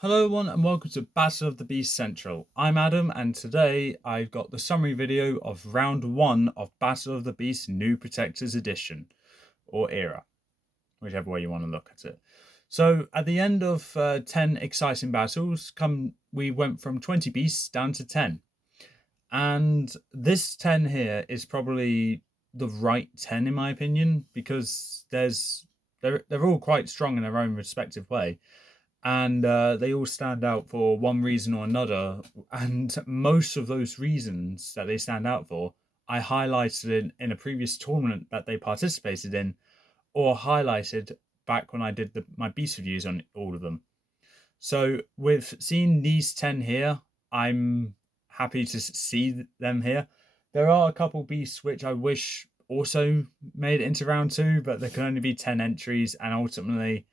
Hello everyone and welcome to Battle of the Beast Central. I'm Adam and today I've got the summary video of round 1 of Battle of the Beast New Protectors Edition, or Era, whichever way you want to look at it. So at the end of 10 exciting battles, we went from 20 beasts down to 10. And this 10 here is probably the right 10 in my opinion, because they're all quite strong in their own respective way. And they all stand out for one reason or another. And most of those reasons that they stand out for, I highlighted in a previous tournament that they participated in, or highlighted back when I did my beast reviews on all of them. So with seeing these 10 here, I'm happy to see them here. There are a couple beasts which I wish also made it into round 2, but there can only be 10 entries, and ultimately,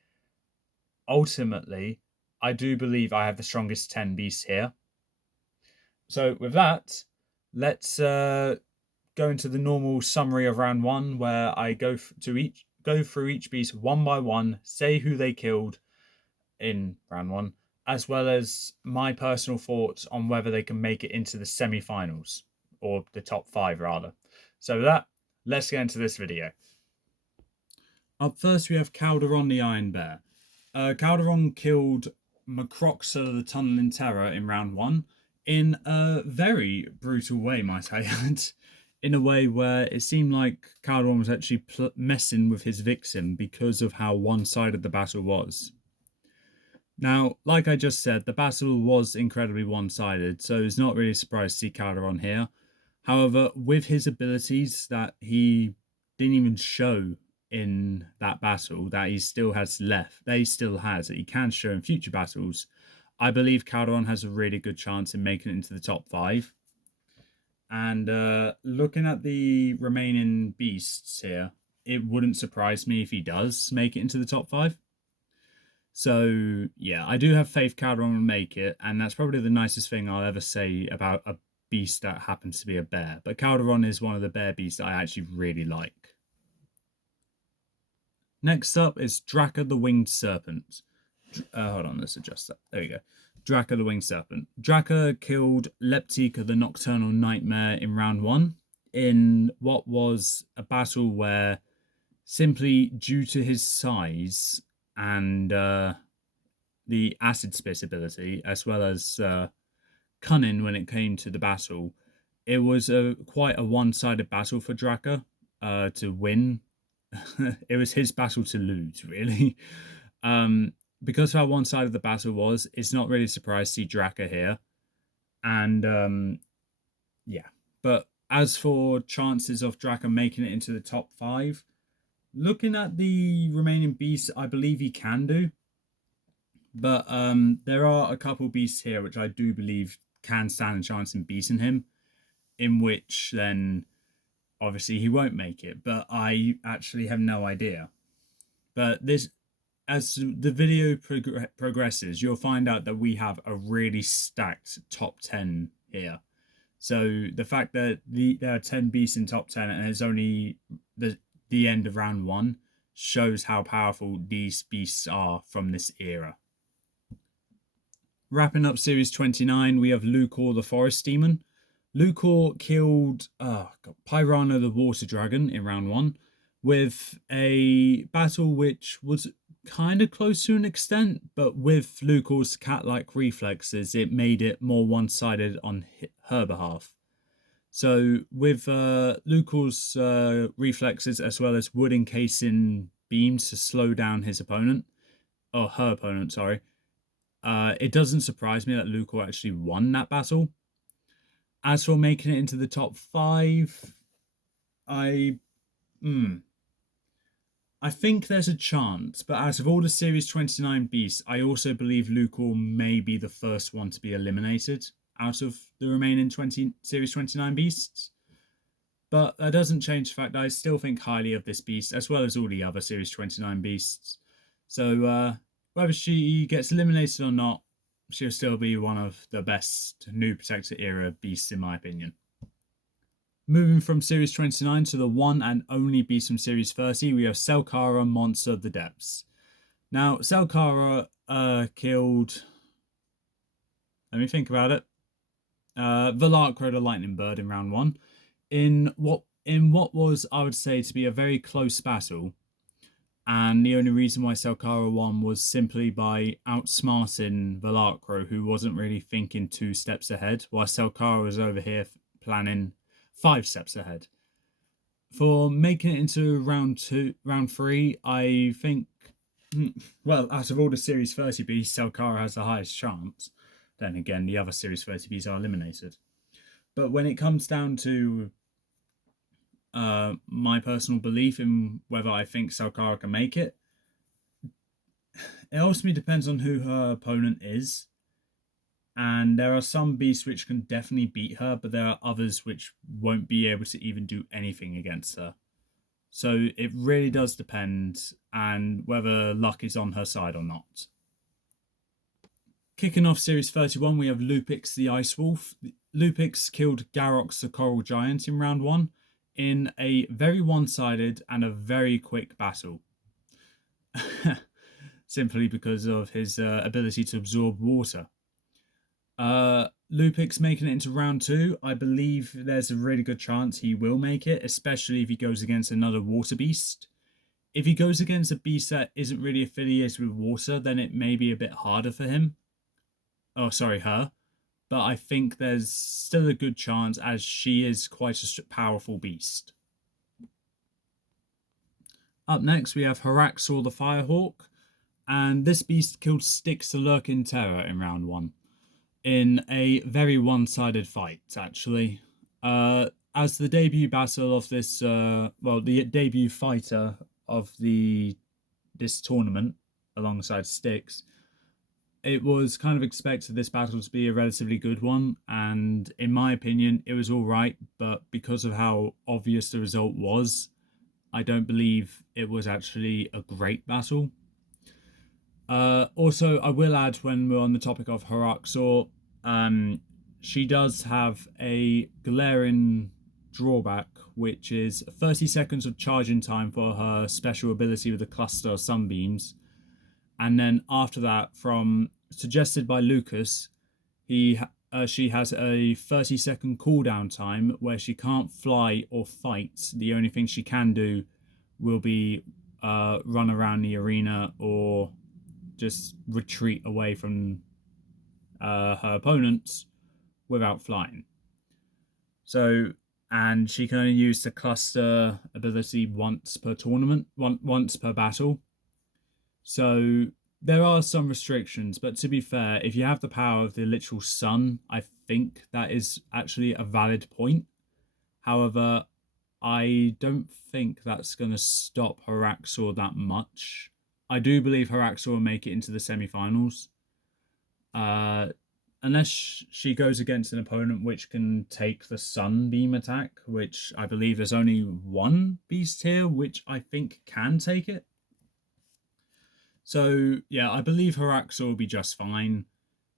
I do believe I have the strongest 10 beasts here. So with that, let's go into the normal summary of round 1, where I go through each beast one by one, say who they killed in round 1, as well as my personal thoughts on whether they can make it into the semi-finals, or the top 5 rather. So with that, let's get into this video. Up first we have Calderon the Iron Bear. Calderon killed Macroxa the Tunneling Terror in round 1 in a very brutal way, might I add. In a way where it seemed like Calderon was actually messing with his victim because of how one-sided the battle was. Now, like I just said, the battle was incredibly one-sided, so it's not really surprised to see Calderon here. However, with his abilities that he didn't even show in that battle, that he still has left, that he can show in future battles, I believe Calderon has a really good chance in making it into the top 5. And looking at the remaining beasts here, it wouldn't surprise me if he does make it into the top 5. So yeah, I do have faith Calderon will make it, and that's probably the nicest thing I'll ever say about a beast that happens to be a bear. But Calderon is one of the bear beasts that I actually really like. Next up is Draka the Winged Serpent. Hold on, let's adjust that. There we go. Draka the Winged Serpent. Draka killed Leptika the Nocturnal Nightmare in round 1 in what was a battle where, simply due to his size and the acid spit ability, as well as cunning when it came to the battle, it was quite a one-sided battle for Draka to win. It was his battle to lose, really. Because of how one-sided the battle was, it's not really surprised to see Draka here. And yeah, but as for chances of Draka making it into the top 5, looking at the remaining beasts, I believe he can do. But there are a couple beasts here which I do believe can stand a chance in beating him, in which then obviously he won't make it, but I actually have no idea. But this, as the video progresses, you'll find out that we have a really stacked top 10 here. So the fact that there are 10 beasts in top 10 and it's only the end of round 1 shows how powerful these beasts are from this era. Wrapping up Series 29, we have Lucor the Forest Demon. Lucor killed Pyrana the Water Dragon in round 1 with a battle which was kind of close to an extent, but with Lucor's cat-like reflexes, it made it more one-sided on her behalf. So with Lucor's reflexes, as well as wood encasing beams to slow down his opponent, or her opponent, sorry, it doesn't surprise me that Lucor actually won that battle. As for making it into the top 5, I think there's a chance, but out of all the Series 29 beasts, I also believe Lucor may be the first one to be eliminated out of the remaining Series 29 beasts. But that doesn't change the fact that I still think highly of this beast, as well as all the other Series 29 beasts. So whether she gets eliminated or not, she'll still be one of the best New Protector era beasts in my opinion. Moving from Series 29 to the one and only beast from Series 30, we have Selkara, Monster of the Depths. Now, Selkara killed Let me think about it. Velacro the Lightning Bird in round one. In what was, I would say, to be a very close battle, and the only reason why Selkara won was simply by outsmarting Velacro, who wasn't really thinking 2 steps ahead, while Selkara was over here planning 5 steps ahead. For making it into round three, I think, well, out of all the Series 30Bs, Selkara has the highest chance. Then again, the other Series 30Bs are eliminated. But when it comes down to my personal belief in whether I think Selkara can make it ultimately depends on who her opponent is. And there are some beasts which can definitely beat her, but there are others which won't be able to even do anything against her. So it really does depend, and whether luck is on her side or not. Kicking off Series 31, we have Lupix the Ice Wolf. Lupix killed Garox the Coral Giant in round one in a very one-sided and a very quick battle. Simply because of his ability to absorb water. Lupix making it into round two, I believe there's a really good chance he will make it, especially if he goes against another water beast. If he goes against a beast that isn't really affiliated with water, then it may be a bit harder for him. Oh, sorry, her. But I think there's still a good chance, as she is quite a powerful beast. Up next, we have Haraxor the Firehawk, and this beast killed Styx the Lurking Terror in round one, in a very one-sided fight, actually. As the debut battle of this, the debut fighter of this tournament, alongside Styx, it was kind of expected this battle to be a relatively good one, and in my opinion, it was all right, but because of how obvious the result was, I don't believe it was actually a great battle. Also, I will add, when we're on the topic of Haraxor, she does have a glaring drawback, which is 30 seconds of charging time for her special ability with the cluster of sunbeams. And then after that, from suggested by Lucas, she has a 30-second cooldown time where she can't fly or fight. The only thing she can do will be run around the arena or just retreat away from her opponents without flying. So, and she can only use the cluster ability once per tournament, once per battle. So there are some restrictions, but to be fair, if you have the power of the literal sun, I think that is actually a valid point. However, I don't think that's going to stop Haraxor that much. I do believe Haraxor will make it into the semi-finals. Unless she goes against an opponent which can take the sunbeam attack, which I believe there's only one beast here which I think can take it. So yeah, I believe Haraxor will be just fine,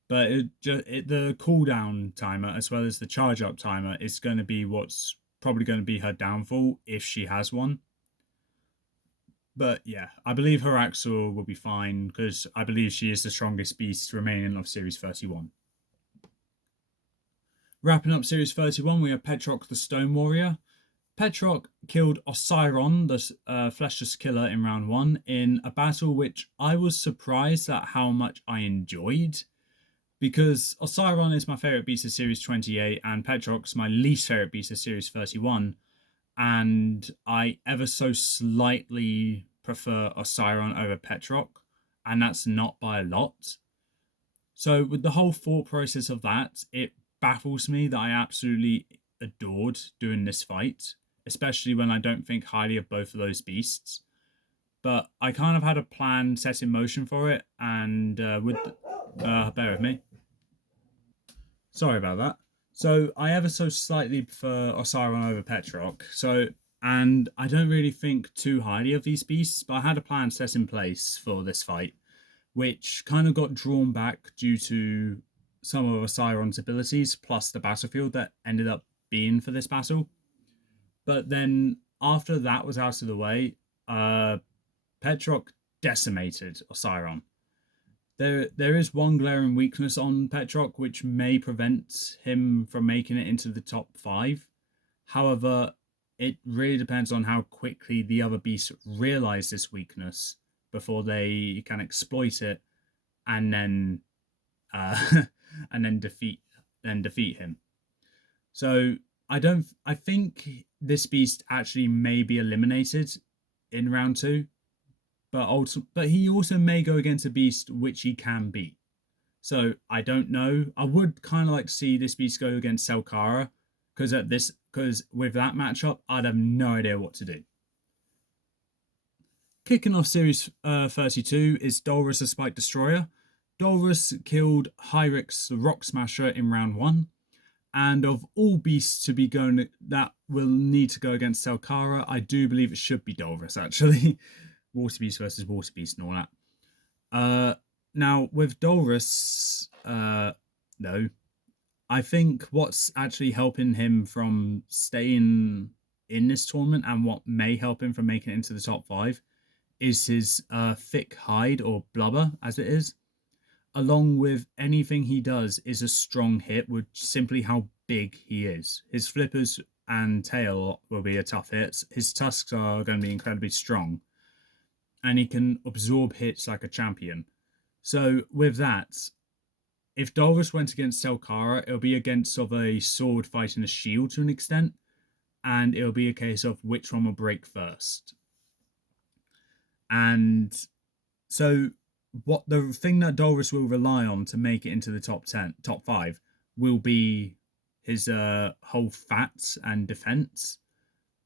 but the cooldown timer as well as the charge up timer is going to be what's probably going to be her downfall if she has one. But yeah, I believe Haraxor will be fine because I believe she is the strongest beast remaining of Series 31. Wrapping up Series 31, we have Petrock the Stone Warrior. Petrock killed Osiron, the Fleshless Killer, in round one in a battle which I was surprised at how much I enjoyed, because Osiron is my favourite beast of Series 28 and Petrock's my least favourite beast of Series 31, and I ever so slightly prefer Osiron over Petrock, and that's not by a lot. So with the whole thought process of that, it baffles me that I absolutely adored doing this fight, especially when I don't think highly of both of those beasts. But I kind of had a plan set in motion for it, and bear with me. Sorry about that. So I ever so slightly prefer Osiron over Petrock. And I don't really think too highly of these beasts, but I had a plan set in place for this fight, which kind of got drawn back due to some of Osiron's abilities, plus the battlefield that ended up being for this battle. But then after that was out of the way, Petrock decimated Osiron. There is one glaring weakness on Petrock which may prevent him from making it into the top 5. However, it really depends on how quickly the other beasts realize this weakness before they can exploit it and then uh, and then defeat him. So I think this beast actually may be eliminated in round 2, but he also may go against a beast which he can beat. So I don't know. I would kind of like to see this beast go against Selkara because with that matchup, I'd have no idea what to do. Kicking off Series 32 is Dolrus the Spike Destroyer. Dolrus killed Hyrix the Rock Smasher in round 1. And of all beasts to be going that will need to go against Selkara, I do believe it should be Dolrus, actually. Water Beast versus Water Beast and all that. Now, with Dolrus, no, I think what's actually helping him from staying in this tournament and what may help him from making it into the top 5 is his thick hide, or blubber as it is. Along with anything he does is a strong hit with simply how big he is. His flippers and tail will be a tough hit. His tusks are going to be incredibly strong. And he can absorb hits like a champion. So with that, if Dolrus went against Selkara, it'll be against of a sword fighting a shield to an extent. And it'll be a case of which one will break first. And so what the thing that Dolrus will rely on to make it into the top 5 will be his whole fats and defense,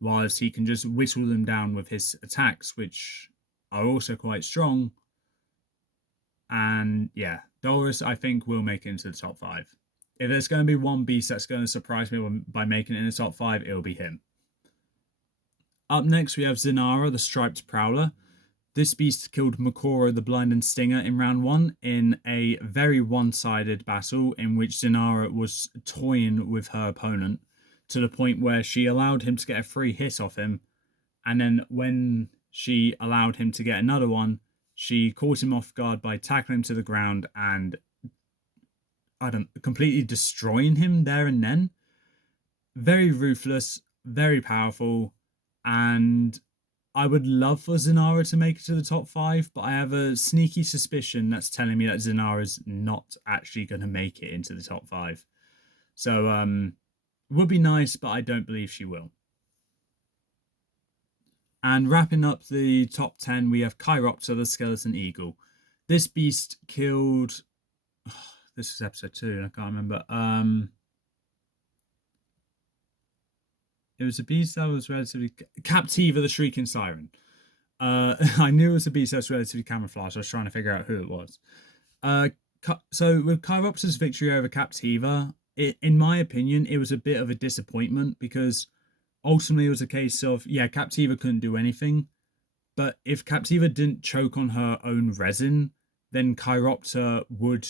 whilst he can just whittle them down with his attacks, which are also quite strong. And yeah, Dolrus, I think, will make it into the top 5. If there's going to be one beast that's going to surprise me by making it in the top 5, it'll be him. Up next, we have Zinara, the Striped Prowler. This beast killed Makoro the Blind and Stinger in round 1 in a very one-sided battle in which Zinara was toying with her opponent to the point where she allowed him to get a free hit off him, and then when she allowed him to get another one, she caught him off guard by tackling him to the ground and completely destroying him there and then. Very ruthless, very powerful, and I would love for Zinara to make it to the top 5, but I have a sneaky suspicion that's telling me that Zinara's not actually going to make it into the top 5. So, would be nice, but I don't believe she will. And wrapping up the top 10, we have Chiropter, the Skeleton Eagle. This beast killed... this is episode 2, I can't remember. It was a beast that was relatively... Captiva, the Shrieking Siren. I knew it was a beast that was relatively camouflaged. I was trying to figure out who it was. So with Chiropter's victory over Captiva, in my opinion, it was a bit of a disappointment because ultimately it was a case of, yeah, Captiva couldn't do anything. But if Captiva didn't choke on her own resin, then Chiropter would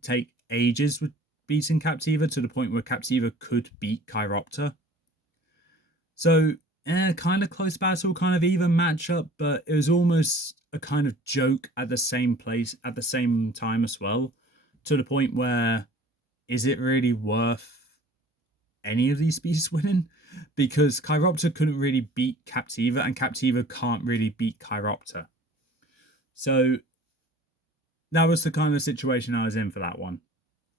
take ages with beating Captiva to the point where Captiva could beat Chiropter. So, kind of close battle, kind of even matchup, but it was almost a kind of joke at the same place, at the same time as well, to the point where, is it really worth any of these beasts winning? Because Chiropter couldn't really beat Captiva, and Captiva can't really beat Chiropter. So, that was the kind of situation I was in for that one.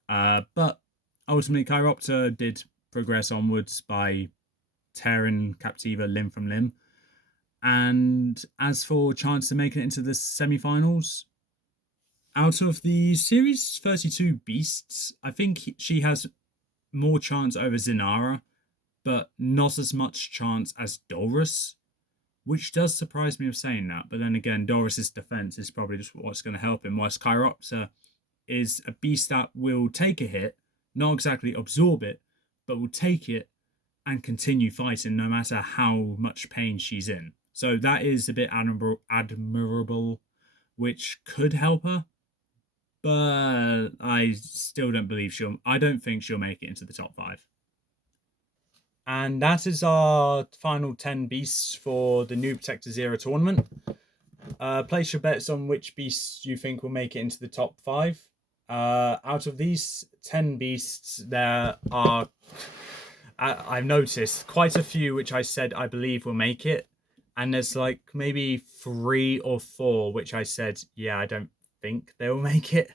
But ultimately, Chiropter did progress onwards by tearing Captiva limb from limb. And as for chance to make it into the semi-finals, out of the Series 32 beasts, I think she has more chance over Zinara, but not as much chance as Dolrus, which does surprise me of saying that. But then again, Dolrus's defense is probably just what's going to help him, whilst Chiropter is a beast that will take a hit, not exactly absorb it, but will take it and continue fighting no matter how much pain she's in. So that is a bit admirable, which could help her. But I still don't believe I don't think she'll make it into the top 5. And that is our final 10 beasts for the New Protector Zero tournament. Place your bets on which beasts you think will make it into the top 5. Out of these 10 beasts, there are, I've noticed quite a few which I said I believe will make it. And there's like maybe 3 or 4 which I said, yeah, I don't think they will make it.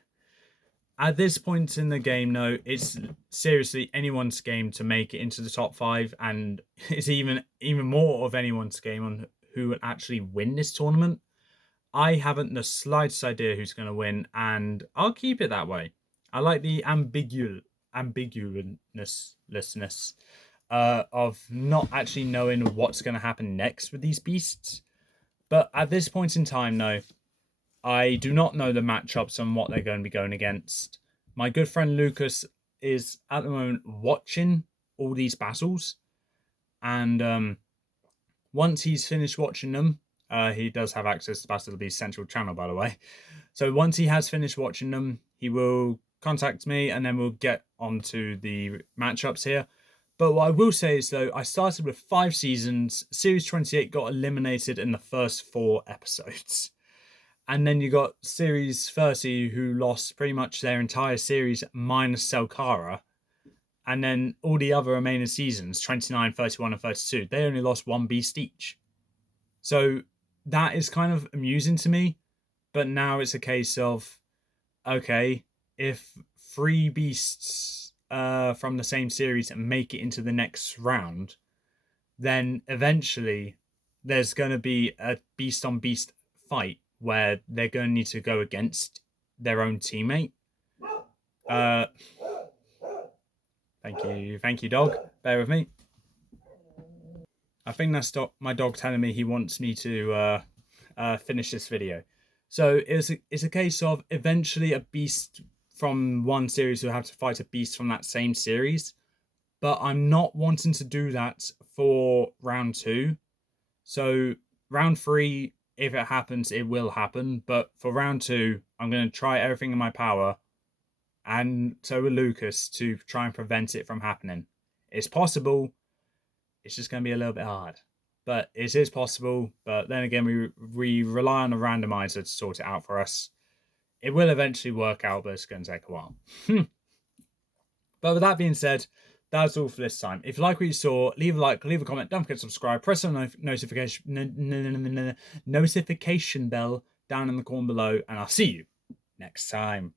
At this point in the game, no, it's seriously anyone's game to make it into the top 5, and it's even more of anyone's game on who will actually win this tournament. I haven't the slightest idea who's going to win, and I'll keep it that way. I like the ambiguousness of not actually knowing what's going to happen next with these beasts. But at this point in time, no, I do not know the matchups and what they're going to be going against. My good friend Lucas is at the moment watching all these battles, and once he's finished watching them, he does have access to Battle Beast Central channel, by the way. So once he has finished watching them, he will contact me, and then we'll get onto the matchups here. But what I will say is, though, I started with 5 seasons. Series 28 got eliminated in the first 4 episodes. And then you got Series 30, who lost pretty much their entire series minus Selkara. And then all the other remaining seasons, 29, 31, and 32, they only lost 1 beast each. So that is kind of amusing to me. But now it's a case of, okay, if 3 beasts from the same series make it into the next round, then eventually there's going to be a beast on beast fight where they're going to need to go against their own teammate. Thank you, dog. Bear with me. I think that's my dog telling me he wants me to finish this video. So it's a case of eventually a beast from one series will have to fight a beast from that same series, but I'm not wanting to do that for round 2. So round 3, if it happens, it will happen. But for round 2, I'm going to try everything in my power, and so will Lucas, to try and prevent it from happening. It's possible. It's just going to be a little bit hard. But it is possible. But then again, we rely on a randomizer to sort it out for us. It will eventually work out, but it's going to take a while. But with that being said, that's all for this time. If you like what you saw, leave a like, leave a comment, don't forget to subscribe, press the notification bell down in the corner below, and I'll see you next time.